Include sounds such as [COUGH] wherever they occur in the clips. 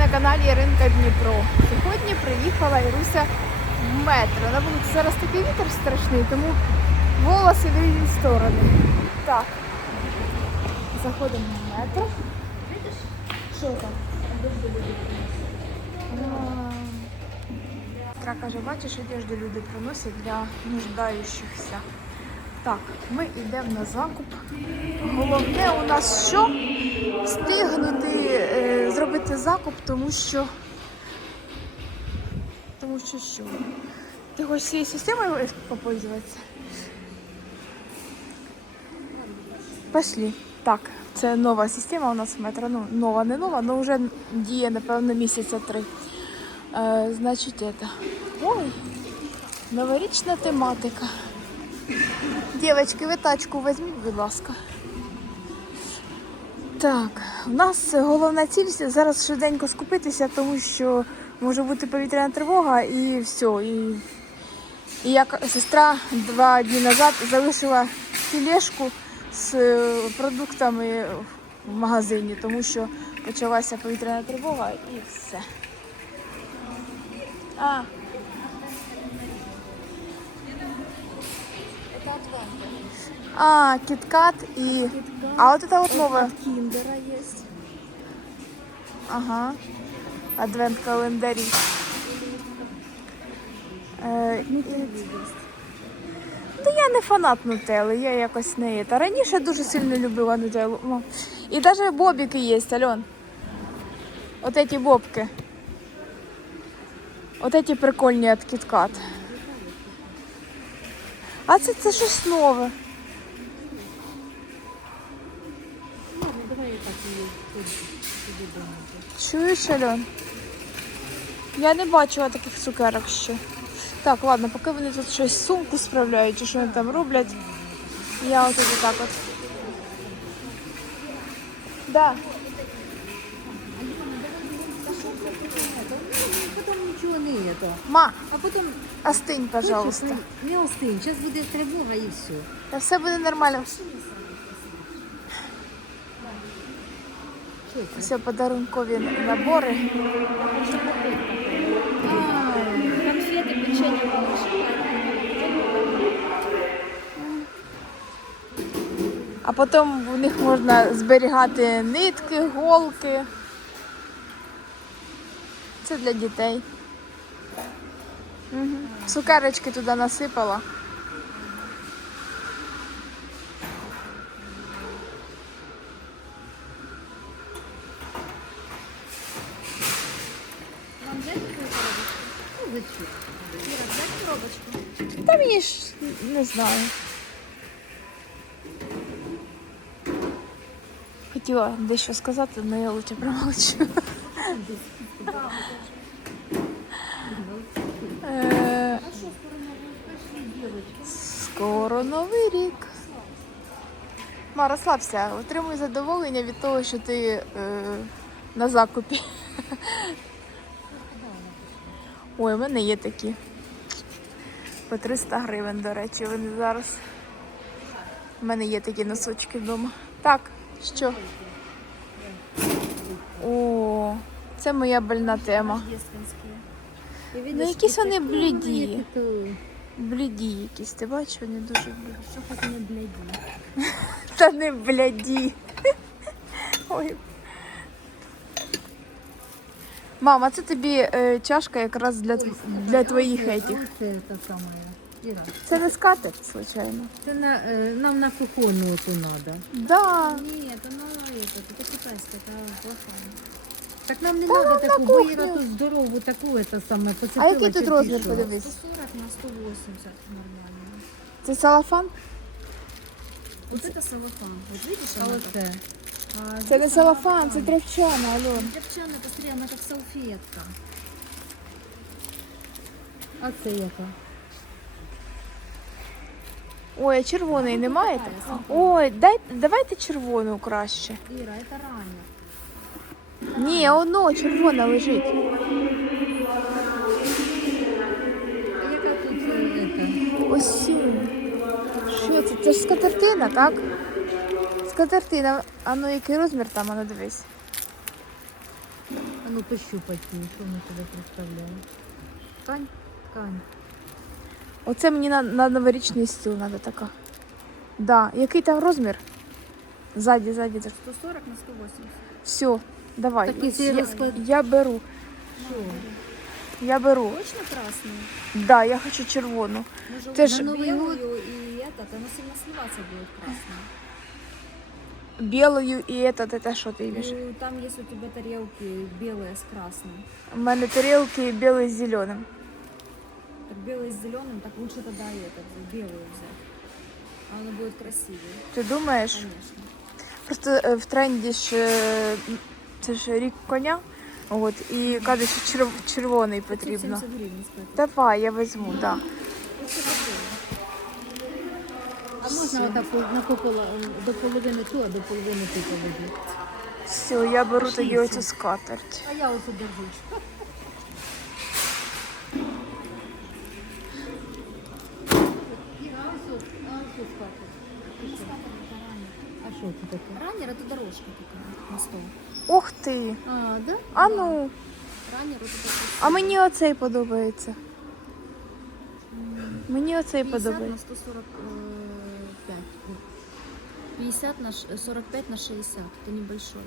на каналі Яринка Дніпро. Сьогодні приїхала Іруся в метро. На вулиці зараз такий вітер страшний, тому волоси в різні сторони. Так. Заходимо в метро. Що там? А, Сестра каже, бачиш, одежду люди приносять для нуждаючихся. Так, ми йдемо на закуп. Головне у нас що? Встигнути е, зробити закуп, тому що. Тому що що? Ти хочеш цією системою попользуватися? Пошли. Так, це нова система у нас в метро. Ну, нова, не нова, але вже діє, напевно, місяця три. Е, значить, это. Ой, новорічна тематика. Дівчатки, ви тачку візьміть, будь ласка. Так, у нас головна ціль зараз швиденько скупитися, тому що може бути повітряна тривога і все. І, і як сестра два дні назад залишила тележку з е, продуктами в магазині, тому що почалася повітряна тривога і все. А. А, киткат и... А вот это вот новое. Киндера есть. Ага. Адвент календарі. Е, Та я не фанат нутелли, я якось не це. Раніше дуже сильно любила нутеллу. О. І навіть бобіки є, Альон. От эти бобки. От эти прикольні від кіткат. А це, це щось нове. Чуєш, Альон? Я не бачила таких цукерок ще. Так, ладно, поки вони тут щось сумку справляють, чи що вони там роблять. Я от так от. Да. Нічого не є то. Ма, А потім, остынь, пожалуйста. Хочеш, не остинь, зараз буде тривога і все. Та все буде нормально. Що це? Все, подарункові набори. А, конфети, печенье, А потім в них можна зберігати нитки, голки. Це для дітей. Угу. Цукерочки туди насипала. Коробочку? Ну? Та мені ж не знаю. Хотіла дещо сказати, але я лучше промовчу. Е, А що, скоро новий пішли, дівчатки? Скоро новий рік. Ма, розслабся, отримуй задоволення від того, що ти е, на закупі. Ой, у мене є такі. По 300 гривень, до речі, вони зараз. У мене є такі носочки вдома. Так, що? О, це моя больна тема. Ну, якісь вони бліді. Бліді якісь, ти бачиш, вони дуже бліді. Що хоч не бляді. [LAUGHS] Та не бляді. Ой. Мама, це тобі е, чашка якраз для, тв- для твоїх етіх. Це та саме. Іра. Це не скатерть, звичайно. Це на, е, нам на кухонну оту надо. Да. Ні, це на это, це китайська, це плохая. Так нам не Та надо нам на таку, бо кухню. Іра ту здорову таку, это саме, А який тут розмір, подивись? 140 на 180 нормально. Це салафан? Вот это салафан. Вот видишь, А она оце? А, Це не салафан, це тряпчана, Альон. Девчана, посмотри, она как салфетка. а це яка? Ой, а червоної немає? Ой, дай, давайте червону краще. Іра, це рання. Ні, воно червона лежить. А яка тут. Осінь. Що це? Це ж скатертина, так? Скатертина. А ну який розмір там, а ну дивись. А ну пощупать її, що ми тебе представляємо. Ткань? Ткань. Оце мені на, на новорічний стіл треба така. Да. Який там розмір? Ззаді, ззаді. 140 на 180. Все, давай. Так, якщо я, розклад- я беру. Що? Я беру. Точно красную? Да, я хочу червону. Может, Ты ж- на На Новый белую год. и этот, она сильно сливаться будет красная. Белою і этот, это що ти имеешь? Ну, там есть у тебя тарелки белые с красным. У мене тарілки білий з зеленим. Так белый с зеленым, так лучше тогда и этот, белую взять. А она будет красивее, Ти думаєш? конечно. Просто е, в тренді ж е, це ж рік коня. От, і кажуть, що черв- червоний потрібно. 570 гривен стоит. Давай, я візьму, так. Да. А можна отак на попола, до половини ту, а до половини ту положити? Все, я беру тоді оцю скатерть. А я ось держу. [LAUGHS] Ось, а ось скатерть. А що це таке? Раннер это дорожка такая на стол. Ух ти! А, да? А ну, Раннер это такой а мені оцей подобається. Мені оцей 50 на подобається. 145. 50 на ш- 45 на 60. Это небольшой.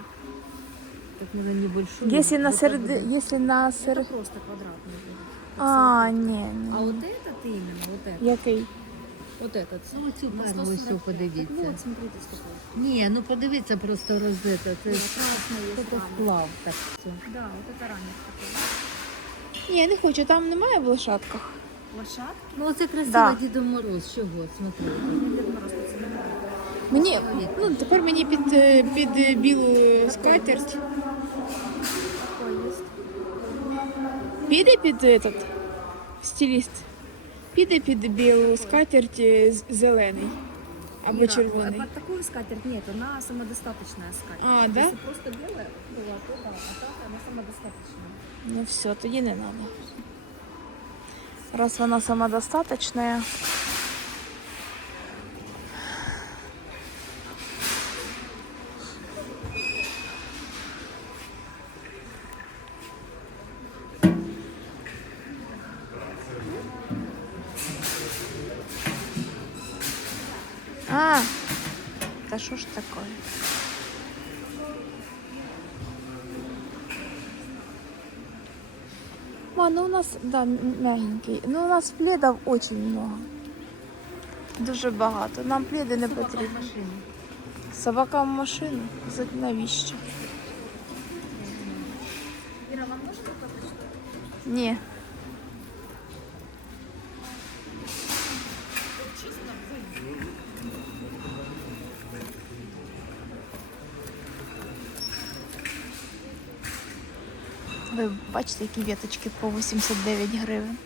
Так, наверное, небольшой. Якщо на Вот серед... так вот. Якщо на Это серед... просто квадратный будет. А, Как ні, салфетка. А ні. вот этот именно, вот этот. Який? Вот этот. Ну, цю На першу ось 145. подивіться. Так вот, смотрите, сколько. Ні, ну подивіться просто розета. Це Ой, ж красный есть це раннер. сплав так все. Да, вот это раннер такой. Ні, я не хочу, там немає в лошадках. Лошадка. Ну оце красиво Да. Дідом Мороз. Чого? Смотри. Дед Мороз, это тебе нравится. Мені, ну, тепер мені під, е, під е, білу скатерть. Такой есть. Піде під этот стиліст. Піде під білу скатерть е, зелений. Або Ира, червоний. Под такую скатерть нет, она самодостаточная скатерть. А, да? Если просто белая была, то да, а так она самодостаточная. Ну все, тоді не треба. Раз вона самодостаточная. Да что ж такое? Ма, ну у нас, да, мягенький. Ну у нас пледов очень много. Дуже багато. Нам пледи не потрібні. Машина. Собакам в машину? За- Навіщо? Ира, вам только? Ні. Ви бачите, які віточки по 89 гривень.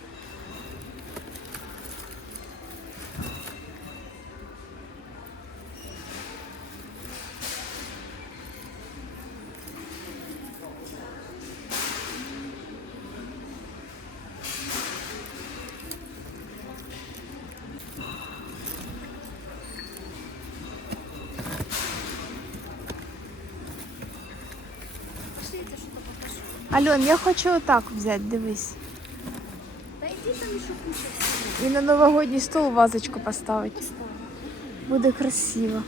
Альон, я хочу отак взяти, дивись. Да иди там еще куча всего. І на новогодній стол вазочку поставити. Буде красиво.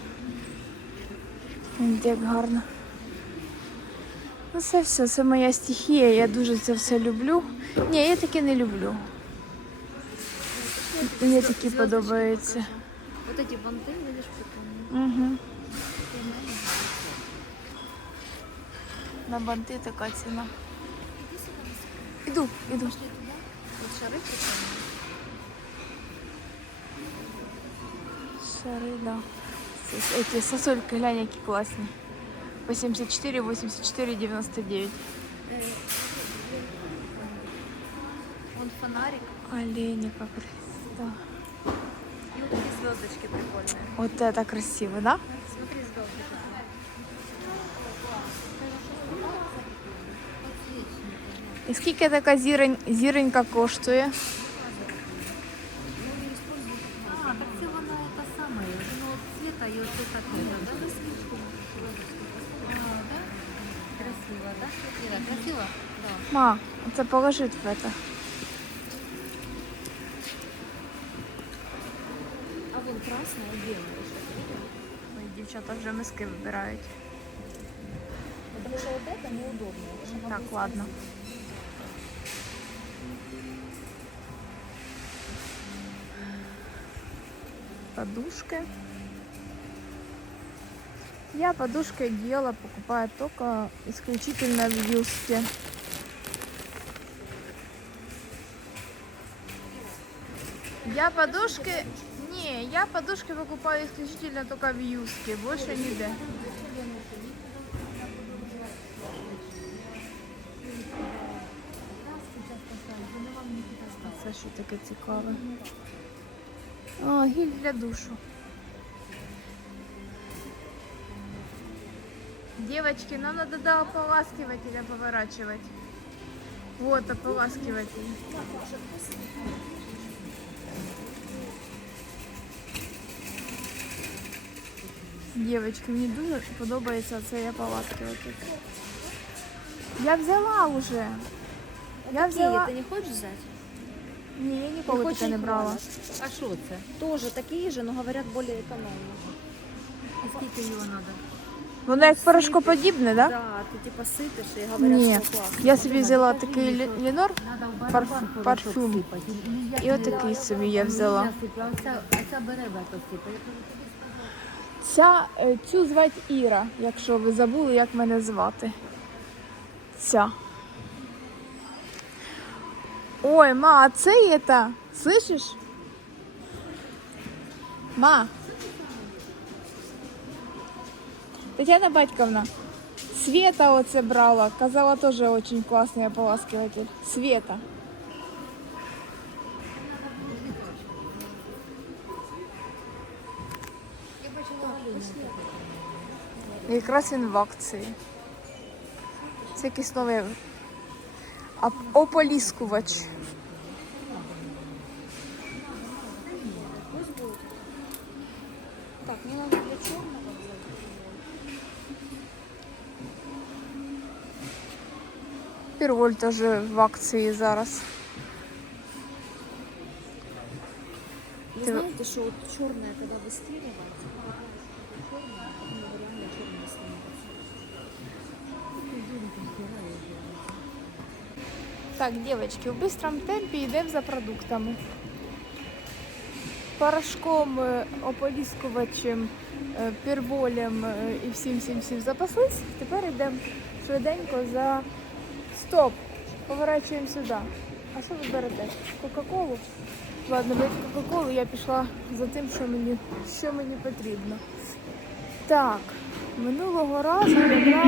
Ой, Як гарно. Ну це все, це моя стихія, я дуже це все люблю. Ні, я таке не люблю. Мені такі Звездочки подобаються. покажу. Вот эти банты, видишь, прикольные. Угу. На банти така ціна. Иди сюда, на секунду. Іду, іду. Пошли туда. Вот шары прикольные. Шари, да. Це- Эти сосульки, глянь, які класні. 84, 84, 99. Э, Вон фонарик. Олені, як красиво. И вот такие звездочки прикольные. Вот это красиво, да? І скільки така зірень, зіронька коштує? А, так це вона та сама, воно цвіта і оце таке, да? А, да? Красиво. Красиво, да? Ира, красиво? Да. Ма, це положить в это. А вон красная и белая. что-то видела? Ой, дівчата вже миски вибирають. Потому что вот это неудобно. чтобы Так, быстро ладно. Подушки. Я подушки одеяло покупаю только исключительно в Юске. Я подушки... Не, я подушки покупаю исключительно только в Юске, больше нигде. Це що таке цікаве? О, гіль для душу. Девочки, нам надо до ополаскивателя поворачивать. Вот ополаскиватель. Девочки, мені дуже подобається цей ополаскиватель. Я взяла уже. Я Какие? взяла. Ты не хочешь взять? Ні, я ніколи хочеш таке не брала. А що це? Тоже такие же, но говорят более экономно. І скільки його треба? Воно як порошкоподібне, так? Да? Да, ты типа сыпешь и говорят, Ні. что классно. Я собі взяла такий лі- лінор Надо в Парф- барабан порошок парфюм. сипати. Ну, я і отакий собі я взяла. Я сиплю, а оця, оця береба посипає. Ця, е, цю звати Іра, якщо ви забули, як мене звати. Ця. Ой, ма, а це это, слышиш? Ма. Тетяна Батьковна, Света оце брала, казала теж очень класний ополаскиватель. Света. Якраз він в акції. Це якийсь новий ап- ополіскувач. Так, мне надо для черного взять. Пірволь теж в акції зараз. Вы Ты- знаете, что вот черное, когда Так, девочки, в быстром темпі йдемо за продуктами. Порошком, е, ополіскувачем, е, пірволем і всім всім всім запаслись. Тепер йдемо швиденько за стоп. Поворачуємо сюди. А що ви берете? Кока-колу? Ладно, беріть Кока-колу, я пішла за тим, що мені, що мені потрібно. Так, минулого разу я брала.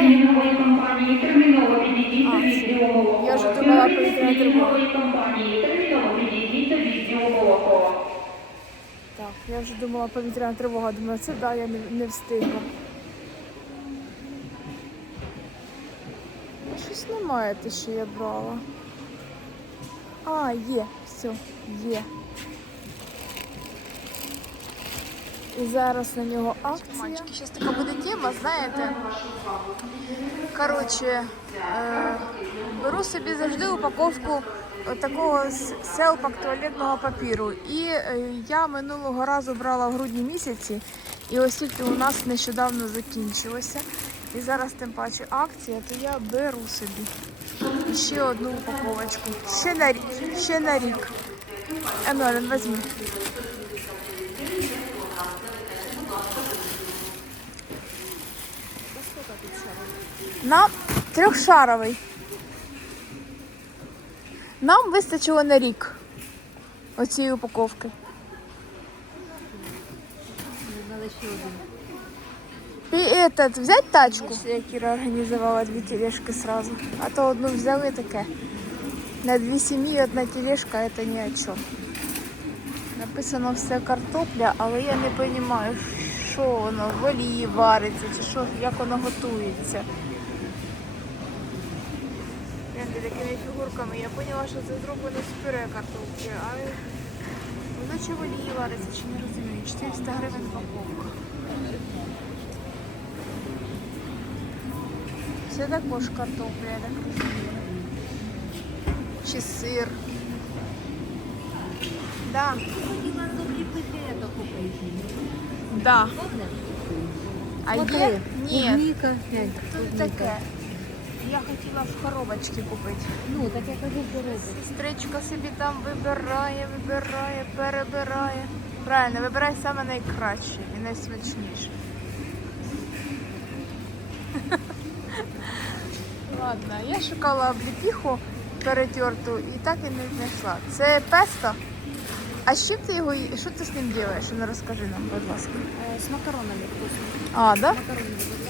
А, я вже думала, підійдіть до. Так, я вже думала повітряна тривога, думаю, це да, я не, не встигла. Ну, Щось немає те, що я брала. А, є, все, є. І зараз на нього акція. Мальчики, зараз така буде тема, знаєте. Коротше, е, беру собі завжди упаковку такого селпак туалетного папіру. І е, я минулого разу брала в грудні місяці, і оскільки у нас нещодавно закінчилося, і зараз тим паче акція, то я беру собі ще одну упаковочку. Ще на рік. Ще на рік. А ну, візьми. Да сколько тут Нам трьохшаровий. Нам вистачило на рік оцієї упаковки. І этот, взять тачку? Я Кіра організувала дві тележки сразу. А то одну взяли таке. На дві сім'ї одна тележка це ні о чому. Написано все картопля, але я не розумію, що воно в олії вариться, чи що, як воно готується. Такими фігурками. Я поняла, що це зроблено з пюре картоплі, але воно чи олії вариться, чи не розумію. 400 гривень упаковка. Це також картопля, я так розумію. Чи сир. Да. Хотіла зубні пакету купити. Да. А є? Ні. Тут таке. Я хотіла в коробочці купити. Ну, так я кажу, робить. Сестричка собі там вибирає, вибирає, перебирає. Правильно, вибирай саме найкраще і найсмачніше. [LAUGHS] Ладно, я шукала обліпіху перетерту і так і не знайшла. Це песто. А з чим ти його що ти з ним робиш? Ну розкажи нам, будь ласка. Э, С макаронами вкусно. А, да? Макароны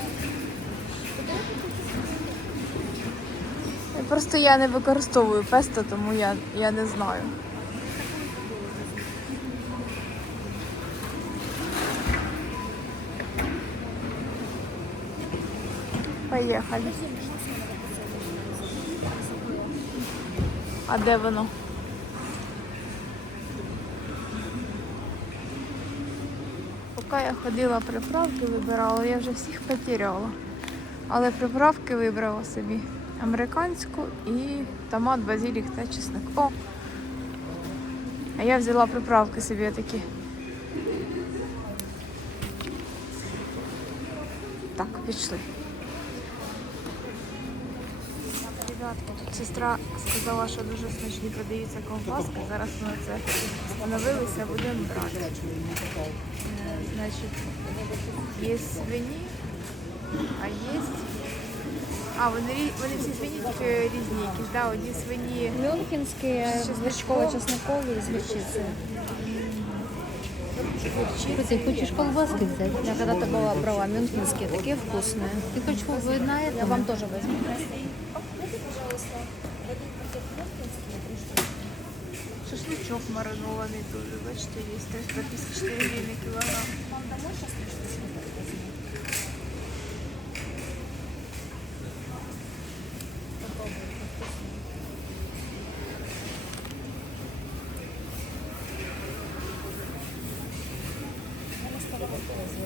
Просто я не використовую песто, тому я, я не знаю. Поїхали. А де воно? Поки я ходила приправки вибирала, я вже всіх потеряла. Але приправки вибрала собі американську і томат, базилік та чесник. О! А я взяла приправки собі такі. Так, пішли. Ребятка, тут сестра сказала, що дуже смачні продаються ковбаски. Зараз ми це встановилися, будемо брати. Е, Значить, є свині, а є. А, вони, рі- вони всі свині тільки різні якісь, да? одні свині. Мюнхенские, С чесноком. вершково-чесноковые из горчицы. Ты хочешь колбаски взять? Я когда-то была брала мюнхенские, такие вкусные. Ты хочешь вы на это? Я вам тоже возьму. Шашлычок маринований дуже, бачите, є 354 гривні кілограм.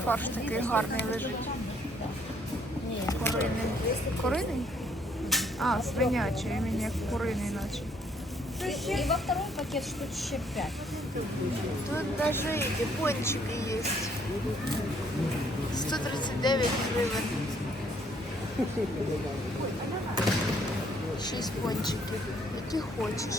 Фарш такий гарний лежить. Куриний. Куриний? А, свинячий, він як куриний наче. И во второй пакет штук еще 5. Тут даже эти пончики есть. 139 гривен. Шесть пончиків. Які хочеш.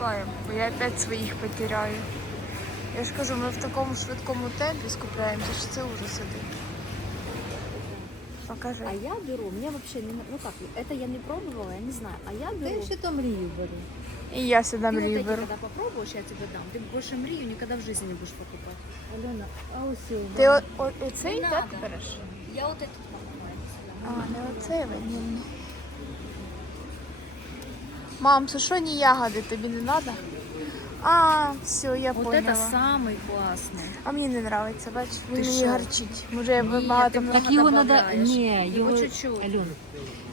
Пішла я, бо я опять своїх потеряю. Я ж кажу, ми в такому швидкому темпі скупляємося, що це ужас один. Покажи. А я беру, мне вообще не... Ну как, это я не пробовала, я не знаю. А я Та я беру... ще там мрію беру. І я сюди Ты вот мрію эти, беру. когда попробуешь, я тебе дам. Ты больше мрию никогда в жизни не будешь покупать. Альона, а ось о, Ти о- о- оцей Не так надо. береш? Я вот этот покупаю. А, не оцей ванільний. Мам, сушені ягоди тобі не треба? А, все, я Вот поняла. это самый классный. А мені не подобається, бачиш, він Ти мені що? гарчить. Може я Ні, багато ти много Так його треба, добавляєш. ні, Його його, чуть-чуть. Альона,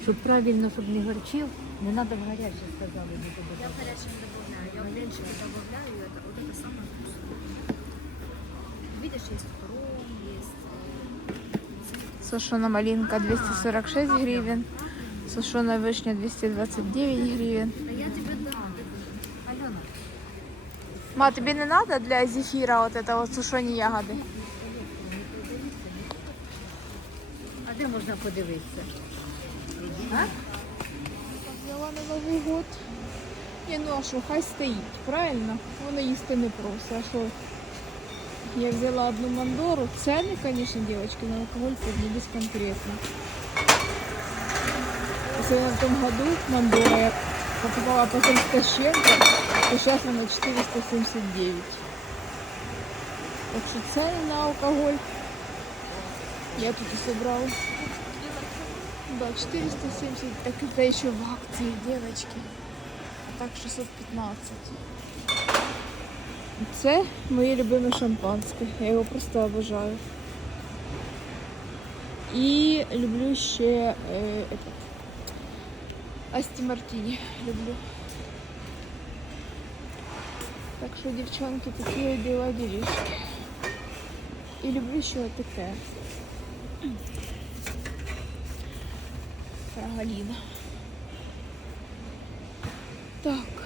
щоб правильно, щоб не горчив, не треба в гаряче сказали. не Я добавляти. в горячем не добавляю. Я в венчике добавляю это. Вот это самое вкусное. Видишь, есть ром, есть... Сушена малинка 246 гривен. Сушена вишня 229 гривен. Тебе Ма, тобі не треба для зефіра от это вот сушені ягоди? А де можна подивитися? Взяла на Новий год. Ні, ну а що, хай стоїть, правильно? Воно їсти не просить. А що? Я взяла одну мандору. Цены, конечно, девочки, на алкоголь поднялись конкретно Если в том году мандора я покупала по 300 с чем-то, то сейчас она 479. Так что цены на алкоголь я тут и собрала. Да, 470. Так это еще в акции, девочки. А так 615. Це моє любиме шампанське. Я його просто обожаю. І люблю ще е, этот, Асті Мартіні. Люблю. Так що, дівчонки, такі діла ділішки. І люблю ще таке. Фрагаліна. Так.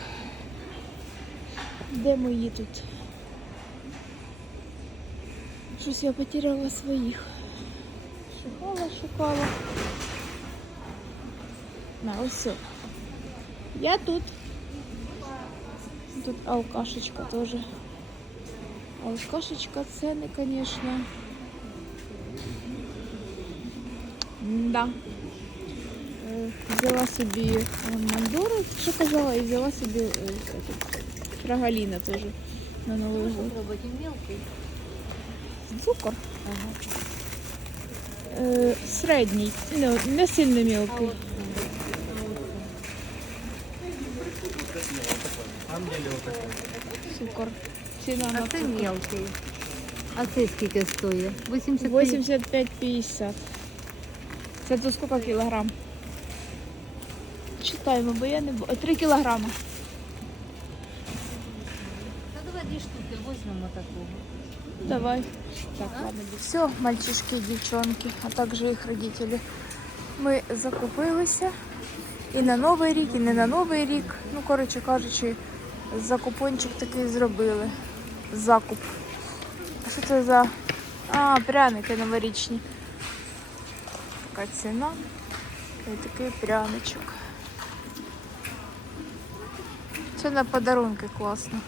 Де мої тут? Щось я потеряла своїх. Шукала, шукала. На, ось. все. Я тут. Тут алкашечка теж. Алкашечка ціни, звісно. Да. Е, Взяла собі е, мандори, що казала, і взяла собі этот, фрагаліна теж на Новий год. Цукор. Е, середній, не, сильно мілкий. Цукор. Ціна на а це цукор. мелкий. А це скільки стоїть? 85. 85-50. Це тут скільки кілограм? Читаємо, бо я не бо 3 кілограма. Та давай дві штуки візьмемо такого. Давай. Так, ладно. Все, мальчишки и девчонки, а также их родители. Ми закупилися і на Новий рік, і не на Новий рік. Ну, коротше кажучи, закупончик такий зробили. Закуп. А що це за. А, пряники новорічні. Така ціна. І такий пряничок. Це на подарунки класно.